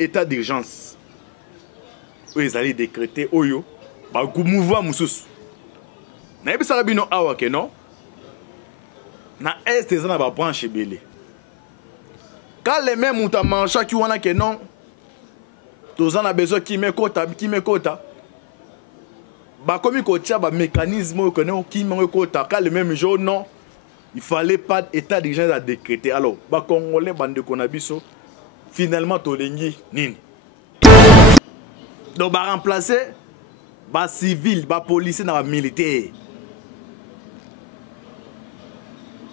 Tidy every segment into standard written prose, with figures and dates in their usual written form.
état d'urgence oyo ezali décrété oyo bakumouvoir mosusu nayebisaka bino awa ke non na est eza na babranche ebele quand les mêmes moto amarchaki wana ke non toza na besoin kimekota bakomi kotia bamécanisme oyo kene okima ekota quand le même jour non il fallait pas état d'urgence à décréter alors bakongolais bandeko na biso finalement tolengi nini donc remplacer civil policier na militaire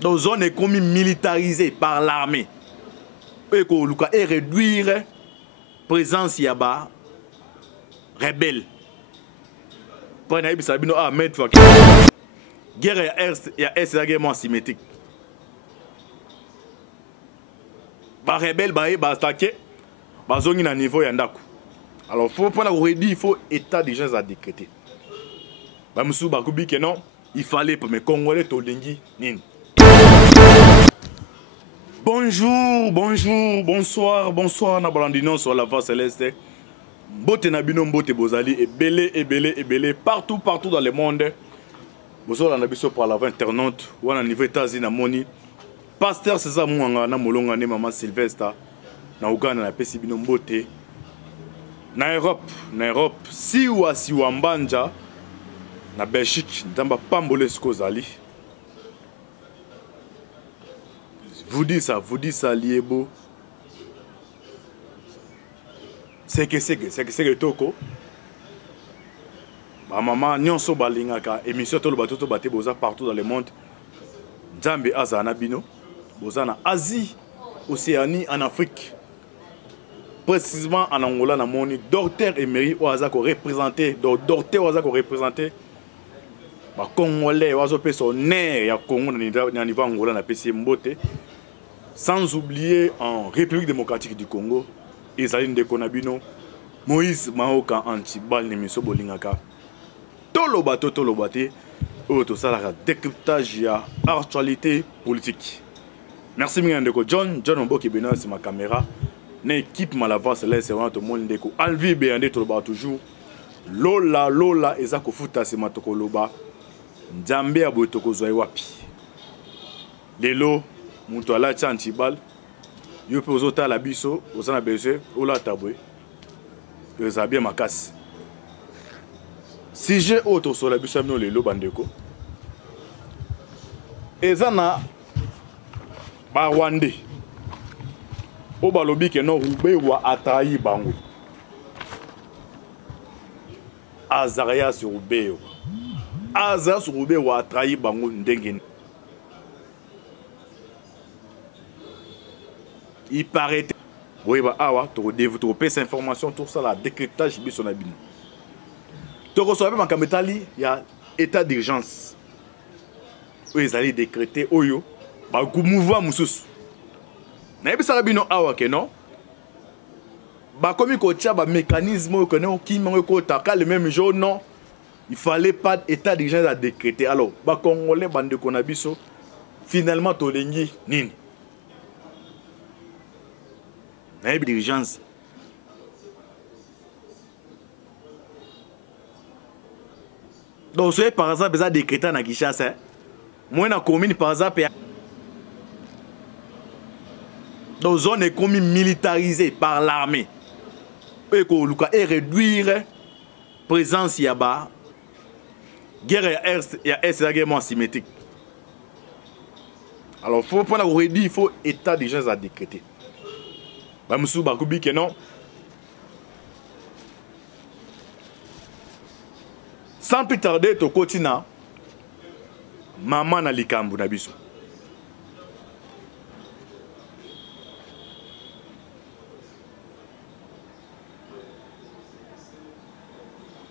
donc zone est comme militarisée par l'armée et réduire présence yaba rebelle pour na ibisa bino a mettre guerre ya est la guerre asymétrique ba rebelle ba attaquer bazongi na niveau ya ndako alors faut pas redire il faut état d'urgence à décréter ba musu ba kubi que non il fallait pour mes congolais tolengi nini. Bonjour, bonsoir, na balandino sur la voie céleste. Mbote na bino mbote bozali ebele partout dans le monde. Bozola na biso par la voie internaute ou na niveau États-Unis na moni. Pasteur César Mouanga na molonga ne Maman Sylvestre na Uganda na pesi bino mbote. Na Europe siwa mbanja na Belgique ndamba pambole skozali. Vous dites ça, liebo. C'est que toko. Ma maman, nyonso balingaka émission to le bateau to baté boza partout dans le monde. Nzambe azana bino. Boza na Asie, Océanie, en Afrique. Précisément en Angola na moni docteur Emery oaza ko représenter, docteur oaza ko représenter. Ba Congolais oazo pe son air ya Congo na niveau Angola na PC mbote. Sans oublier en République démocratique du Congo, Isaline de Konabino, Moïse Maoka Antibal Nemiso Bolingaka. Tolobate, Otosalara décryptage ya actualité politique. Merci Mingandeko John Mboki Benoît, c'est ma caméra. Une équipe Malava Céleste, c'est vraiment tout le monde ndeko. Alvi Béandé Toloba toujours. Lola, Ezako Futa, c'est ma Tokoloba. Nzambe Abotoko Zoewapi. Lelo. Mutu ala Antibal, yo pe ozota la biso, ozana besoin, ola tabwe. Yo zabia makasi. Si j'ai autre sur la biso amino lelo bandeko. Ezana ba Rwandais. O balobi ke no Rube wa atayi bango. Azaria sur Rube. Azaria sur Rube wa atayi bango ndenge. Il paraît oui bah awa to développer cette information tout ça la décryptage biso na bino to reçoit ma kametali ya état d'urgence oyo ezali décrété oyo ba kumouvoir mususu na yebisa bino awa ke non ba komi ko tia ba mécanisme oyo que non qui manque kota ka le même jour non il fallait pas état d'urgence à décréter alors ba congolais bande ko na biso finalement tolengi nini. D'urgence. Donc, c'est par exemple, ça décrété à Kinshasa. Moi, na commune, par exemple, donc, zone est comme militarisée par l'armée. Et réduire présence yaba. Guerre ya est la guerre asymétrique. Alors, faut pas redire, il faut état d'urgence à décréter. Bamusu bakubi que non. Sans plus tarder, to kotina maman na likambu na biso.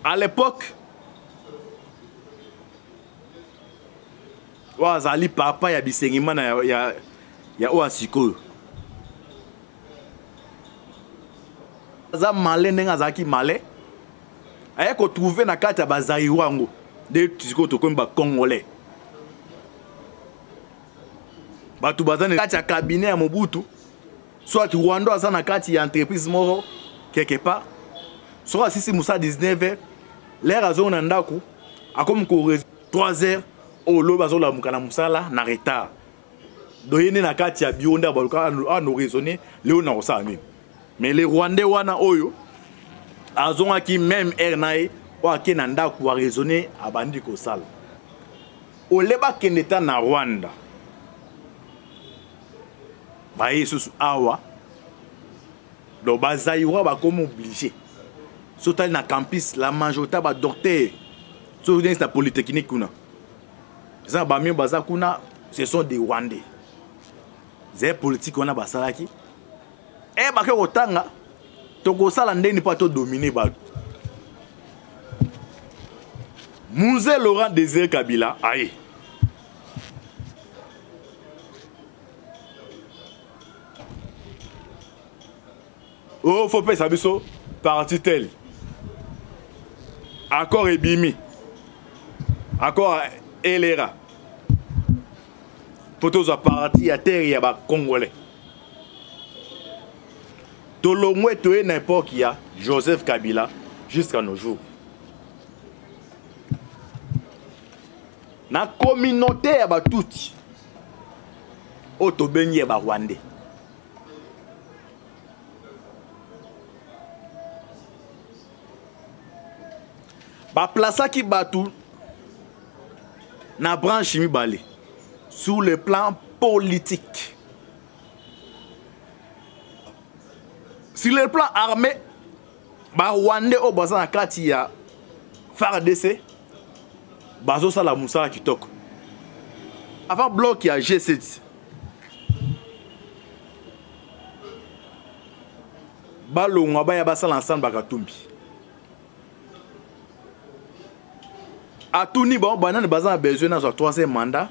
À l'époque, wazali papa ya bisengima na ya oasiko. Za malé nenga zaki malé aya ko trouver na kati ya bazaiwango de tiko to komba congolais batu bazane kati ya cabinet ya Mobutu soit Rwanda aza na kati ya entreprise moro quelque part soit si Moussa 19h l'air azon nandaku a comme 3h au lo bazo la mukana musala na retard doyene na kati ya bionda baluka no raisonner léo na osami mais les Rwandais wana oyo azonga ki même air nae o akena ndaku a raisonner abandi ko sala oleba keneta na Rwanda ba yesusu awa do bazaïwa ba comme obligé surtout na campus la majorité ba docteur surtout dans la polytechnique kuna ça ba mi baza kuna ce sont des Rwandais zé politique on a basalaki e ba ke otanga to ko sala ndeni pa to dominer ba Mzee Laurent Désiré Kabila aïe oh faut pas savoir ça parti tel accord ebimi accord elera photos à parti à terre ya ba congolais tolongwe toé n'importe qui a Joseph Kabila jusqu'à nos jours na communauté ya ba tout otobenye ba Rwandais ba plaça qui batou na branche mibale sur le plan politique. Sur le plan armé, ba Rwandais au baza na kati ya FARDC bazo sala musala kitoko. Avant bloc ya G7. Balongwa ba ya basala ensemble bakatumbi. A tout niveau, on a besoin d'un troisième mandat.